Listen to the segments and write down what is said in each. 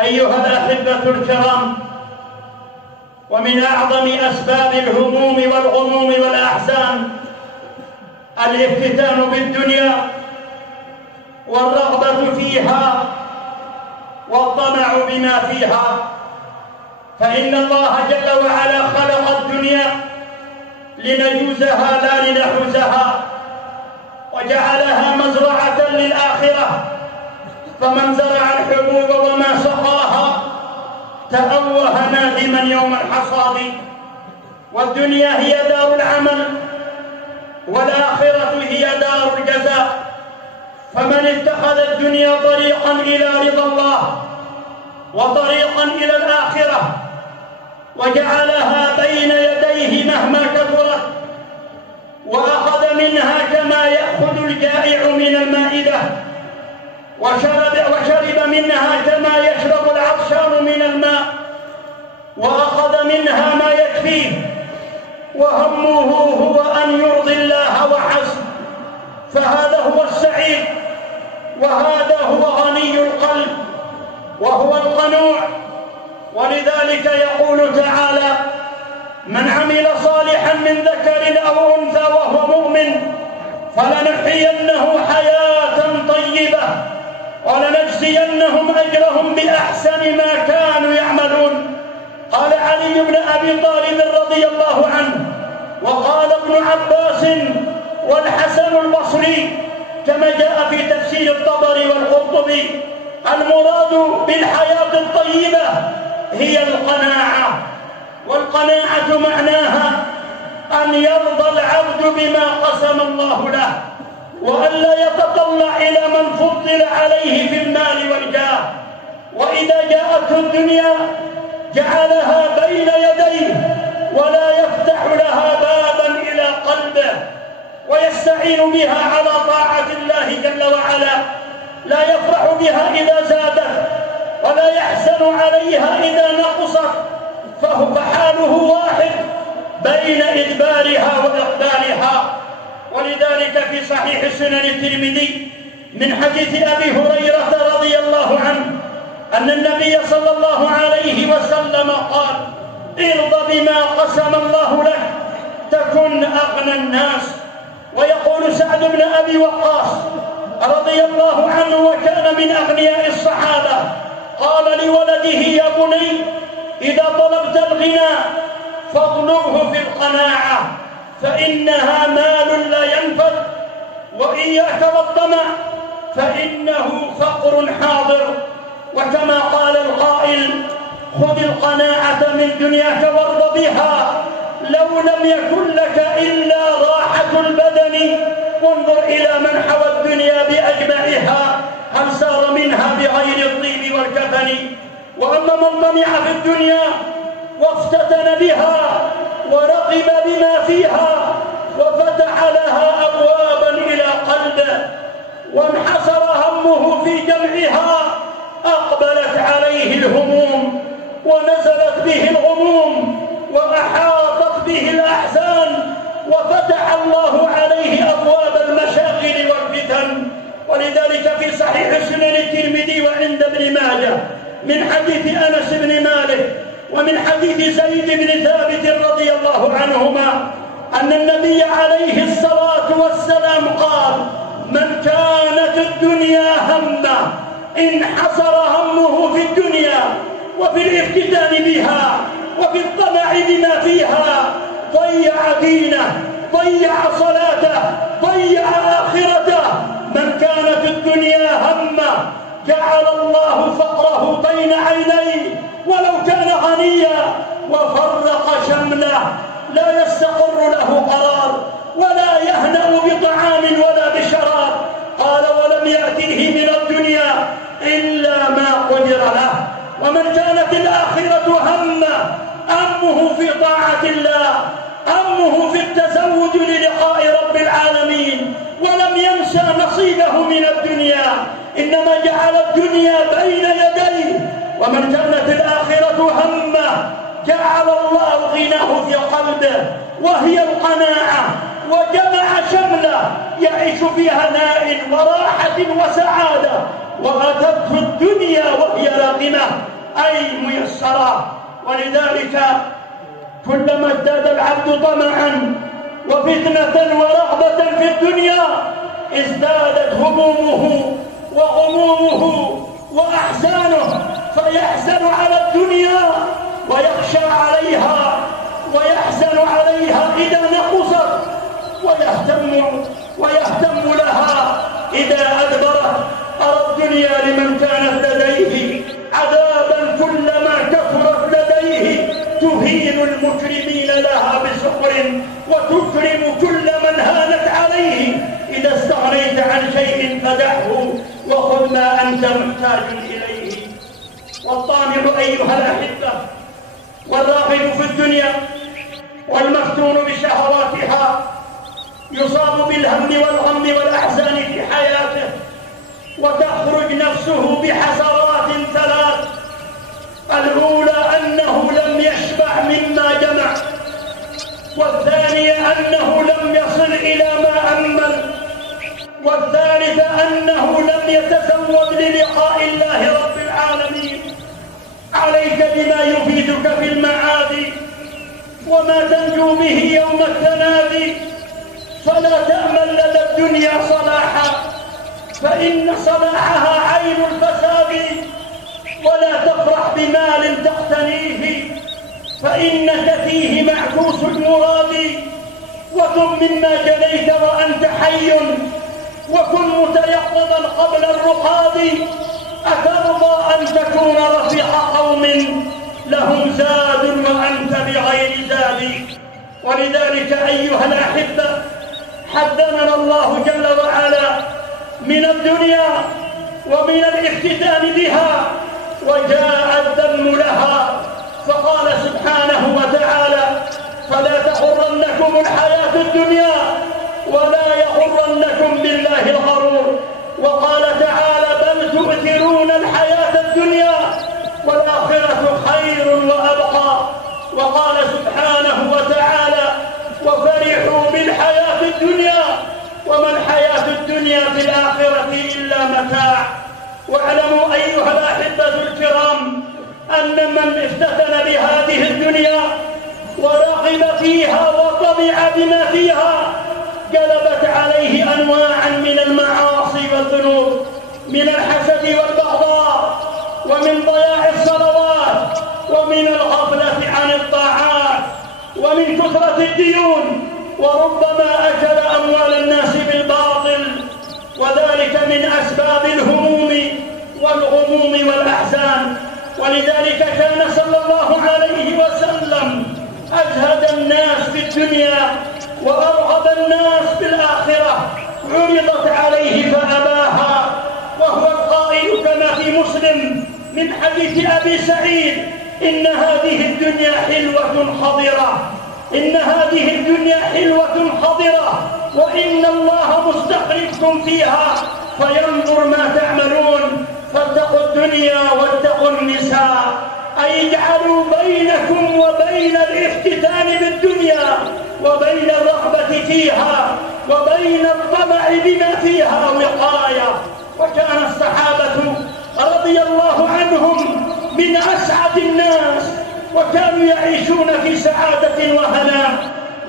أيها الأحبة الكرام، ومن أعظم أسباب الهموم والغموم والأحزان الافتتان بالدنيا والرغبة فيها والطمع بما فيها، فإن الله جل وعلا خلق الدنيا لنجوزها لا لنحوزها، وجعلها مزرعة للآخرة، فمن زرع الحبوب وما سقاها تأوه نادما يوم الحصاد. والدنيا هي دار العمل، والآخرة هي دار الجزاء، فمن اتخذ الدنيا طريقا إلى رضا الله وطريقا إلى الآخرة وجعلها بين يديه مهما كثرت، وأخذ منها كما يأخذ الجائع من المائدة، وشرب منها كما يشرب العطشان من الماء، وأخذ منها ما يكفيه، وهمه هو أن يرضي الله وحسب، فهذا هو السعيد، وهذا هو غني القلب، وهو القنوع. ولذلك يقول تعالى: من عمل صالحا من ذكر أو أنثى وهو مؤمن فلنحيينه حياة طيبة ولنجزينهم أجرهم بأحسن ما كانوا يعملون. قال علي بن أبي طالب رضي الله عنه، وقال ابن عباس والحسن البصري، كما جاء في تفسير الطبري والقرطبي: المراد بالحياة الطيبة هي القناعة، والقناعة معناها أن يرضى العبد بما قسم الله له، وأن لا يتطلع إلى من فضل عليه في المال والجاه، وإذا جاءته الدنيا جعلها بين يديه ولا يفتح لها بابا إلى قلبه، ويستعين بها على طاعة الله جل وعلا، لا يفرح بها إذا زادت ولا يحزن عليها إذا نقصت، فحاله واحد بين إدبارها وإقبالها. ولذلك في صحيح سنن الترمذي من حديث أبي هريرة رضي الله عنه أن النبي صلى الله عليه وسلم قال: ارض بما قسم الله لك تكن أغنى الناس. ويقول سعد بن أبي وقاص رضي الله عنه، وكان من أغنياء الصحابة، قال لولده: يا بني، إذا طلبت الغنى فاطلبه في القناعة، فإنها مال لا ينفد، وإياك والطمع فإنه فقر حاضر. وكما قال القائل: خذ القناعة من دنياك وارض بها، لو لم يكن لك إلا راحة البدن، وانظر إلى من حوى الدنيا بأجمعها هل سار منها بغير الطيب والكفن. وأما من طمع في الدنيا وافتتن بها ورغب بما فيها وفتح لها أبوابا إلى قلبه وانحصر همه في جمعها، أقبلت عليه الهموم ونزلت به الغموم وأحاطت به الأحزان، وفتح الله عليه أبواب المشاغل والفتن. ولذلك في صحيح سنن الترمذي وعند ابن ماجه من حديث أنس بن مالك ومن حديث زيد بن ثابت رضي الله عنهما أن النبي عليه الصلاة والسلام قال: من كانت الدنيا همه انحصر همه في الدنيا وفي الافتتان بها وفي الطمع بما فيها، ضيع دينه، ضيع صلاته، ضيع آخرته. من كانت الدنيا همه جعل الله فقره بين عينيه ولو كان غنيا، وفرق شمله، لا يستقر له قرار ولا يهنأ بطعام ولا بشراب. قال: ولم يأتيه من الدنيا إلا ما قدر له. ومن كانت الآخرة همه في طاعة الله، همه في التزود للقاء رب العالمين، ولم ينسى نصيبه من الدنيا، إنما جعل الدنيا بين يديه. ومن كانت الآخرة همه جعل الله غناه في قلبه وهي القناعة، وجمع شمله يعيش في هناء وراحة وسعادة وأتته الدنيا وهي راغمة أي ميسرة. ولذلك كلما ازداد العبد طمعا وفتنة ورغبة في الدنيا ازدادت همومه وغمومه وأحزانه، فيحزن على الدنيا ويخشى عليها ويحزن عليها إذا نقصت، ويهتم لها إذا أدبرت. أرى الدنيا لمن كانت لديه عذابا كلما كثرت لديه، تهين المكرمين لها بسخر وتكرم كل من هانت عليه. إذا استغنيت عن شيء فدعه وخذ ما أنت محتاج إليه. والطامع أيها الأحبة والراغب في الدنيا والمفتون بشهواتها يصاب بالهم والغم والأحزان في حياته، وتخرج نفسه بحسرات ثلاث: الأولى أنه لم يشبع مما جمع، والثانية أنه لم يصل إلى ما أمل، والثالثة أنه لم يتزود للقاء الله رب العالمين. عليك بما يفيدك في المعاد وما تنجو به يوم التنادي، فلا تأمل لدى الدنيا صلاحا، فإن صلاحها عين الفساد، ولا تفرح بمال تقتنيه، فإنك فيه معكوس المراد. وكن مما جنيت وأنت حي، وكن متيقظا قبل الرقاد. أترضى أن تكون رفيق قوم لهم زاد وأنت بغير زاد؟ ولذلك أيها الأحبة حذرنا الله جل وعلا من الدنيا ومن الافتتان بها، وجاء الذم لها، فقال سبحانه وتعالى: فلا تغرنكم الحياة الدنيا ولا يغرنكم بالله الغرور. وقال تعالى: بل تؤثرون الحياة الدنيا والآخرة خير وأبقى. وقال سبحانه وتعالى: وفرحوا بالحياة الدنيا وما الحياة الدنيا في الآخرة إلا متاع. واعلموا أيها الأحبة الكرام أن من افتتن بهذه الدنيا ورغب فيها وطمع بما فيها جلبت عليه أنواعا من المعاصي والذنوب، من الحسد والبغضاء، ومن ضياع الصلوات، ومن الغفلة عن الطاعات، ومن كثرة الديون، وربما أكل أموال الناس بالباطل، وذلك من أسباب الهموم والغموم والأحزان. ولذلك كان صلى الله عليه وسلم أزهد الناس في الدنيا وأرغب الناس بالآخرة، عرضت عليه فأباها، وهو القائل كما في مسلم من حديث أبي سعيد: إن هذه الدنيا حلوة خضرة، إن هذه الدنيا حلوة خضرة، وإن الله مستخلفكم فيها فينظر ما تعملون، فاتقوا الدنيا واتقوا النساء، أي اجعلوا بينكم وبين الافتتان بالدنيا وبين الرغبة فيها وبين الطمع بما فيها وقاية. وكان الصحابة رضي الله عنهم من أسعد الناس، وكانوا يعيشون في سعادة وهناء،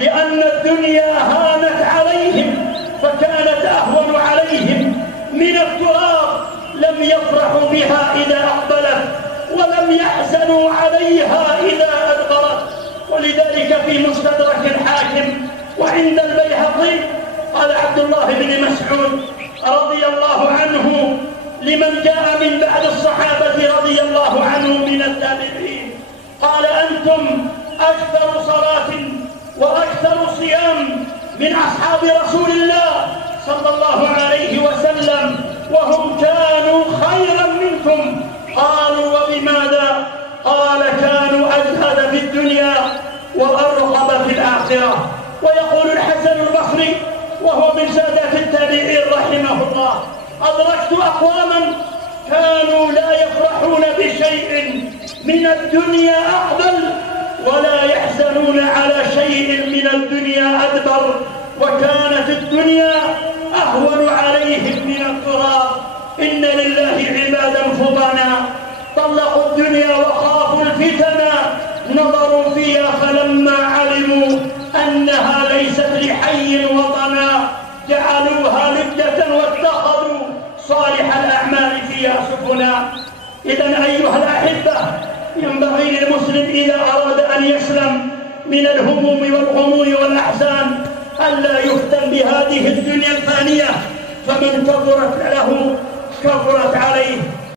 لأن الدنيا هانت عليهم فكانت أهون عليهم من التراب، لم يفرحوا بها إذا أقبلت ولم يحزنوا عليها إذا أدبرت. ولذلك في مستدرك الحاكم وعند البيهقي قال عبد الله بن مسعود رضي الله عنه لمن جاء من بعد الصحابة رضي الله عنهم من التابعين، قال: أنتم أكثر صلاة وأكثر صيام من أصحاب رسول الله صلى الله عليه وسلم، وهم كانوا خيرا منكم. قالوا: وبماذا؟ قال: كانوا أزهد في الدنيا وأرغب في الآخرة. ويقول الحسن البصري وهو من سادات التابعين رحمه الله: أدركت أقواما كانوا لا يفرحون بشيء من الدنيا أقبل ولا يحزنون على شيء من الدنيا أدبر، وكانت الدنيا أهون عليهم من التراب. إن لله عبادا فطنا طلقوا الدنيا وخافوا الفتنا، نظروا فيها فلما علموا أنها ليست لحي وطنا جعلوها لجة واتخذوا صالح الأعمال فيها سفنا. إذن أيها الأحبة، ينبغي للمسلم إذا أراد أن يسلم من الهموم والغموم والأحزان ألا يفتن بهذه الدنيا الفانية، فمن كثرت له كثرت عليه